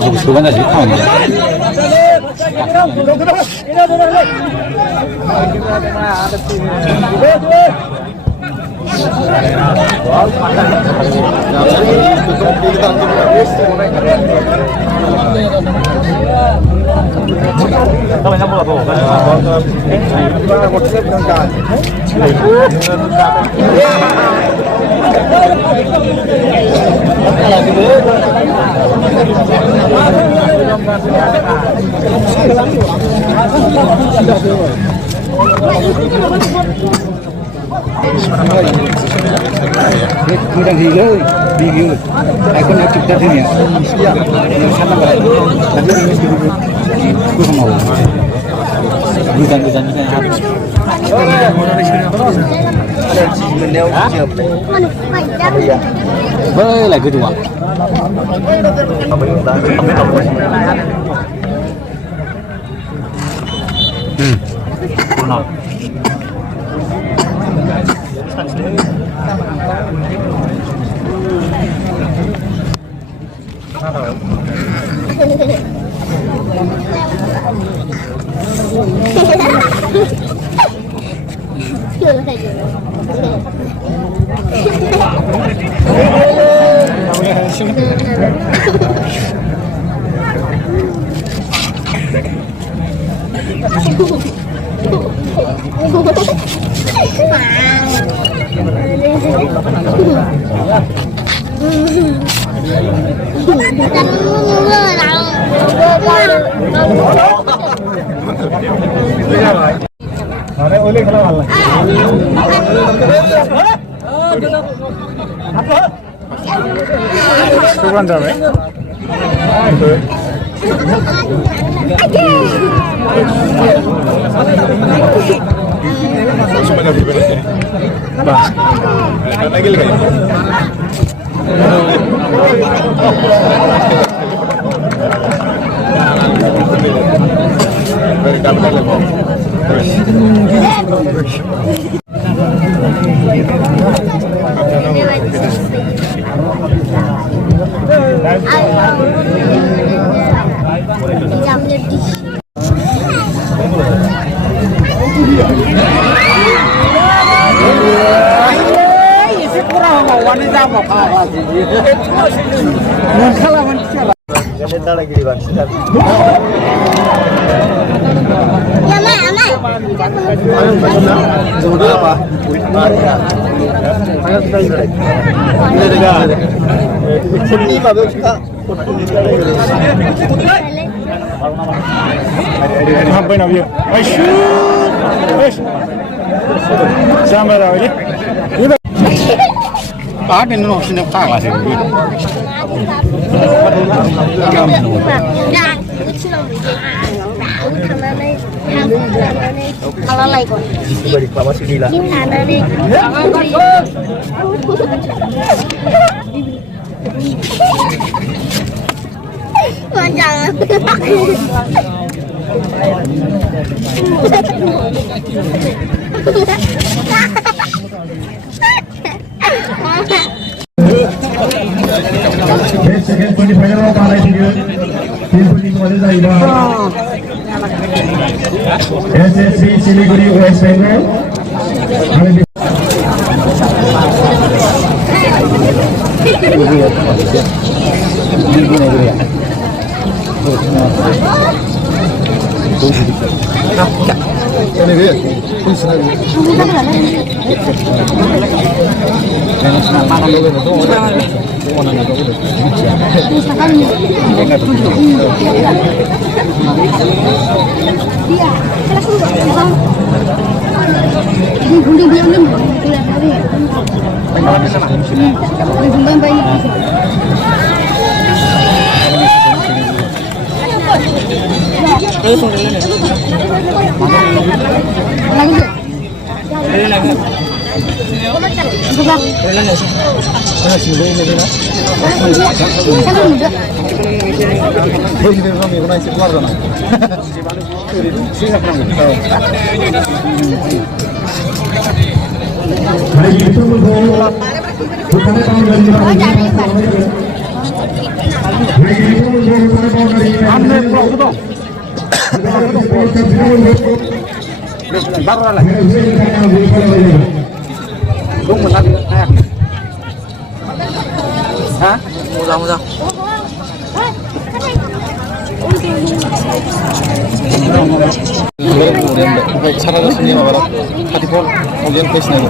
소반다 지금. Kurang hijau, review. Aku nak cerita ni ya. Sama kan? Tapi ini aku mau. Bukan ni kan harus. Boleh lagi dua. Pernah. Kapan jabe? Bah, lagi lagi. Ada ni nak sini tak lah sih. Kalau lagi kau. Balik bawa sini lah. Panjang. Second semi-final of Palai Tigil. Tim Putih Kuala Zaiba. SSB Siliguri West Bengal. Hari itu Amne blok itu. Baru lah. Gue mau lagi kayak. Hah? Mudah. Kemudian salah sini orang hati pol kemudian face nih.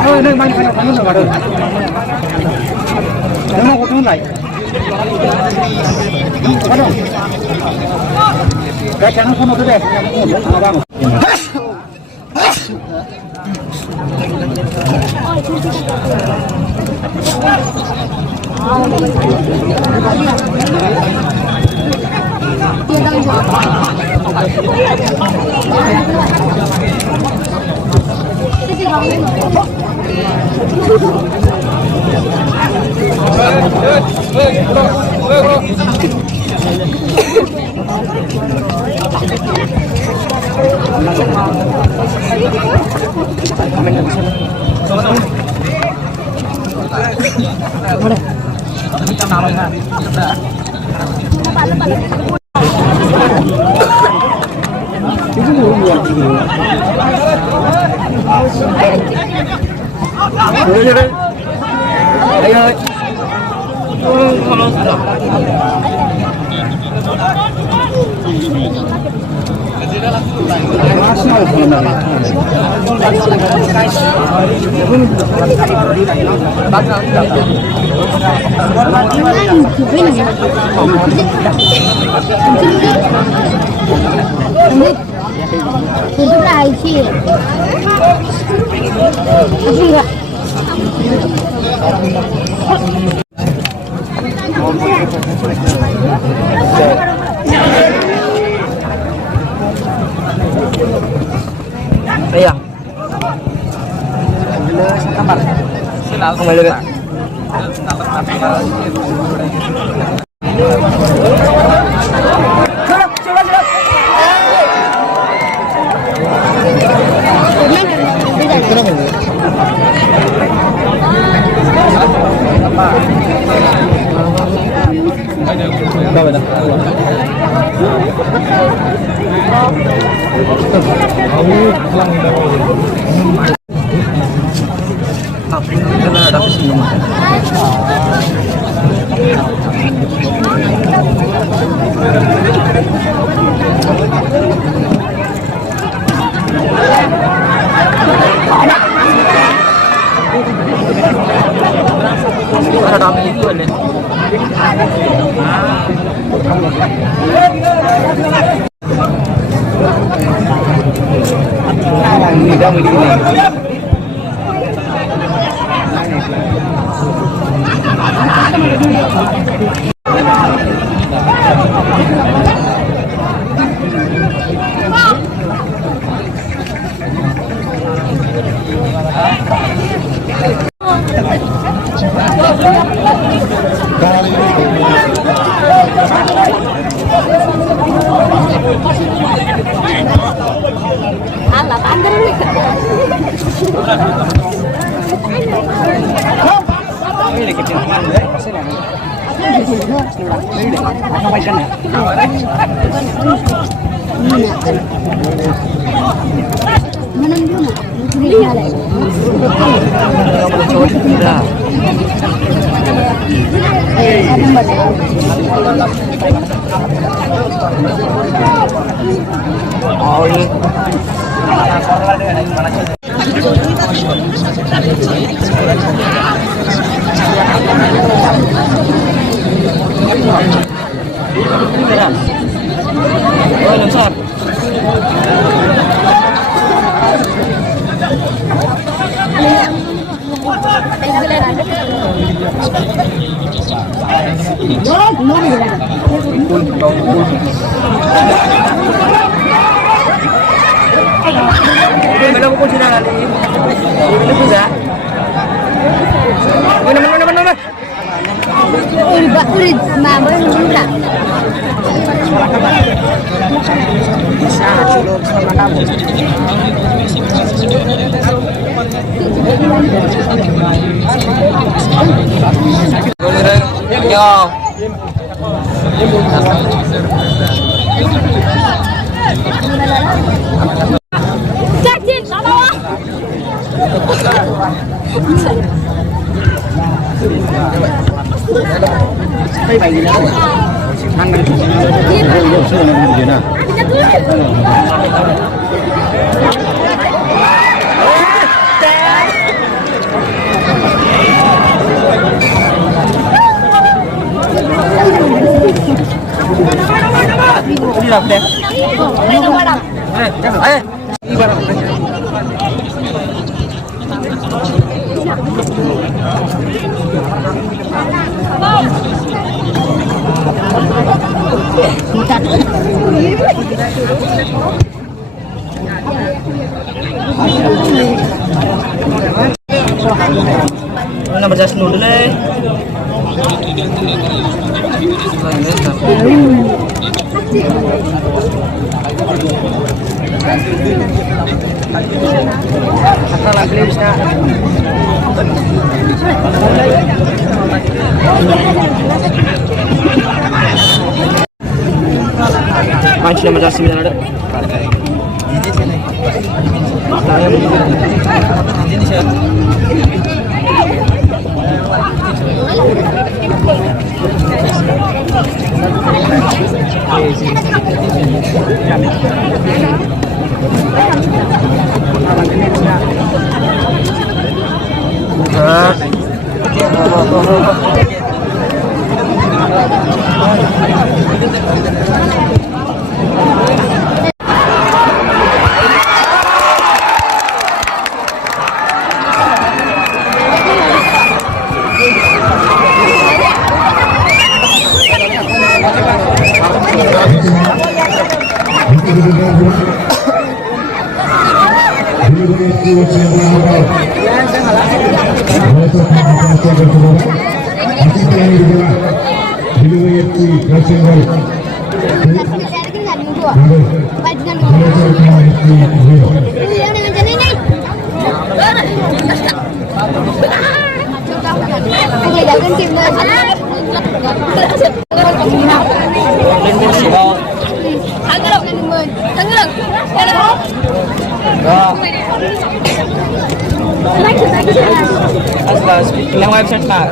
Oh ini main kamu nggak ada. Kamu mau kemana lagi? Mana? Kayak kamu mau tu deh. Abang. Iya. Kamar. Kembali ke. Oh iya. Belum kunci nangan ini. Ini bisa. Mana. ulit mama mura. Cacing, sama. Cái bài gì đó ăn này nhiều xưa nó gì nè đi làm đẹp đi vào Nomor 10 dulu deh. Manch nomor 9 ada. Yang website Pak.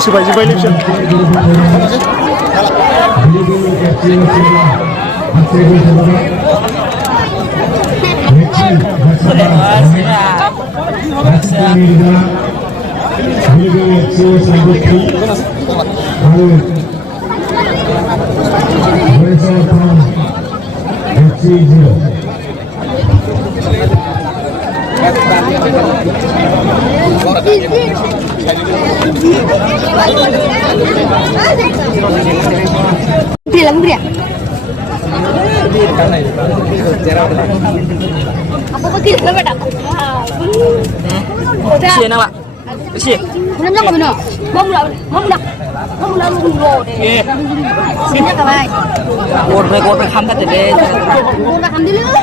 Supervisor by election. Dia lama dia. Apa begitu berbeda? Siapa nak? Siapa? Belum nak benar. Mau nak dulu deh. Sini kawan. Kau ham kat deh. Udah alhamdulillah.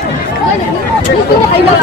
Itu ayo.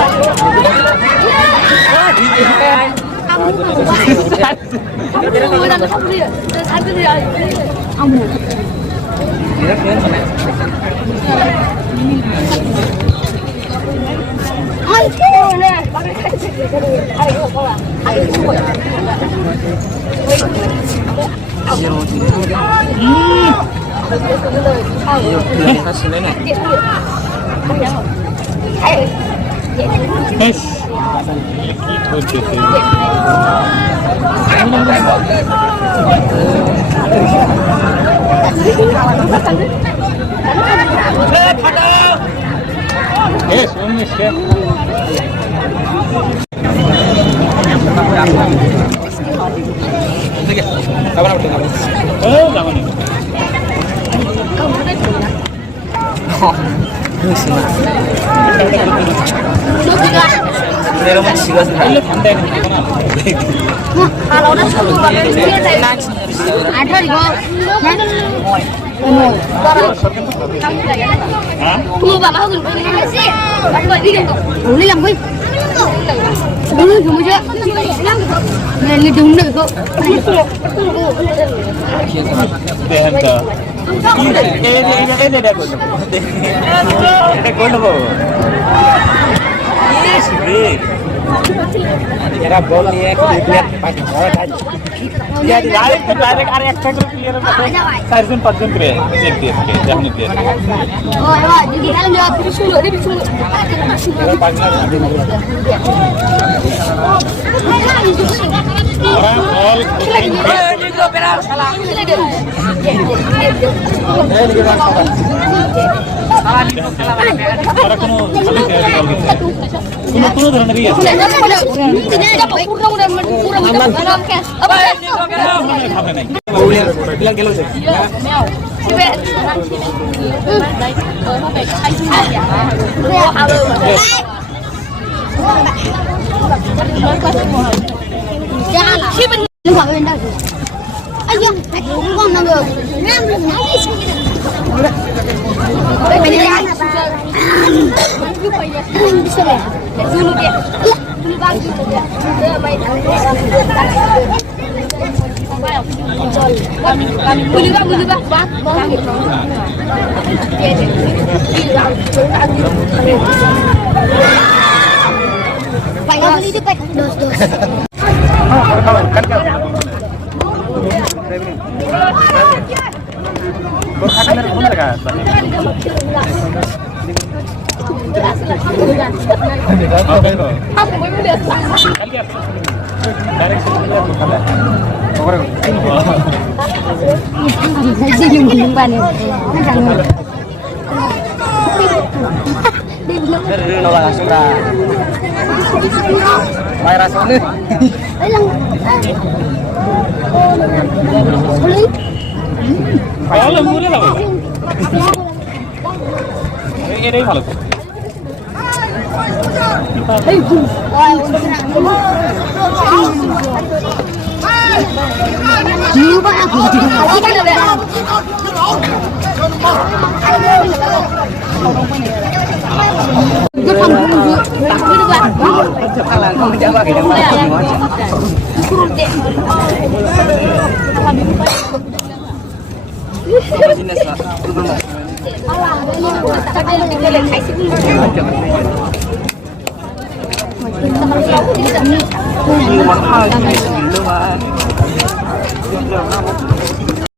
Kalau dah satu bagai dia saya ada di bawah. Tunggu bapak aku dulu. Aku balik dia tu. Boleh lah gue. Sebelum kamu je. Ni dia unda tu. Kira gol ni lihat pakai orang aja. Dia direct area extra clear macam. Sarjun pajun kre, safety ke, jangan clear. Oh, jadi kalau dia bisu dia bisu. Orang gol. Ini go perak salah. Orang kuno ধরনের ইয়ে আছে খাবে নাই বিlang গেল যে dulu dia dulu bagi dia main boleh bang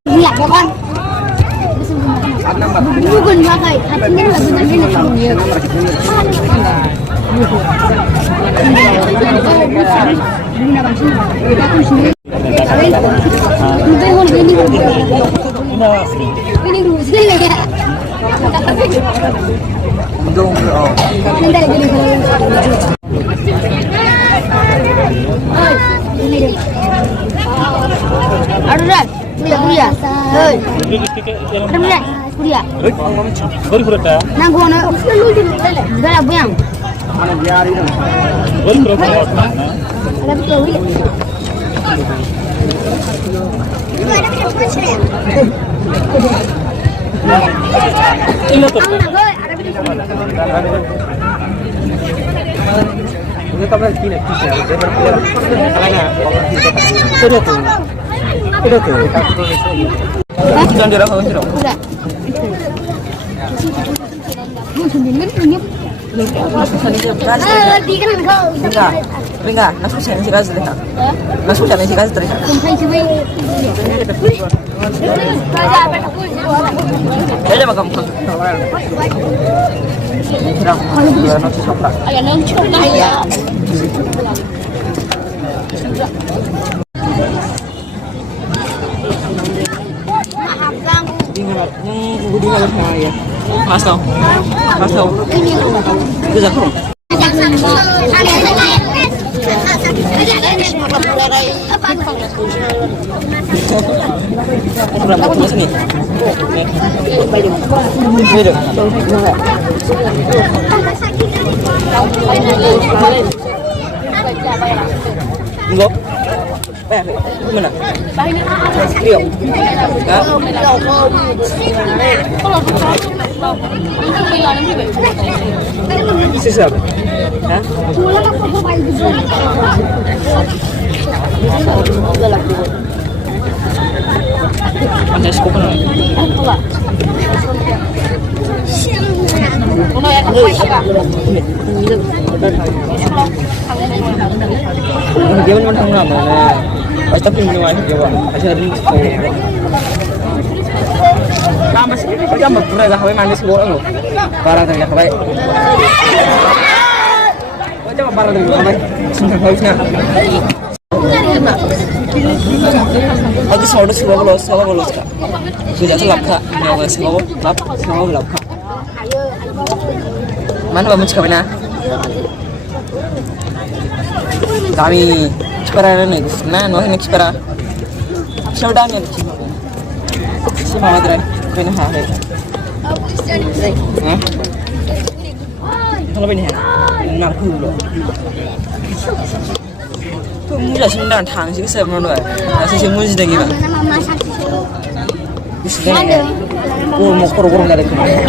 Lihat ya kan. Bukan pakai, hatinya lagi nanti nih. Baru berapa? Nah, gua nak galak buyang. Baru berapa? Ada betul ya. Ini tuh. Ini kamera gini, Sudah tuh. Jangan dirasa sih dong. Udah. Sendiri punya. Tiga kau. Venga, nas kucing si gazi deh. Nas kucing si gazi terus. Sampai cuy. Ada macam tu. Kira dia nak cakap. Ayah nak cakap ayah. Ingat, gudi kalau saya. Mas tahu. Itu zakro. Berapa tulis ni? Enggak. Mana? Rio. Sisa. Hah? Ada skop mana? Dia pun menang nama. Tapi ini wajib jawab. Asyik ada. Lama sih, kerja berpura dah. Kau manis gua lo. Parah tak ya, baik. Kau coba parah dulu, baik. Sudah baiknya. Aku sudah sebab bolos kak. Sudah selap kak. Nyawa sebab lap kak. Mana bamu cakap na? Kami expera nih, nah, no ini expera. Sudah nih. Semua madran, kena hari. Kalau ini nak dulu. Tu mula sendan thang sih sebab mana? Asyik mula sedang gila. Sedang. Oh, mau korong dari mana?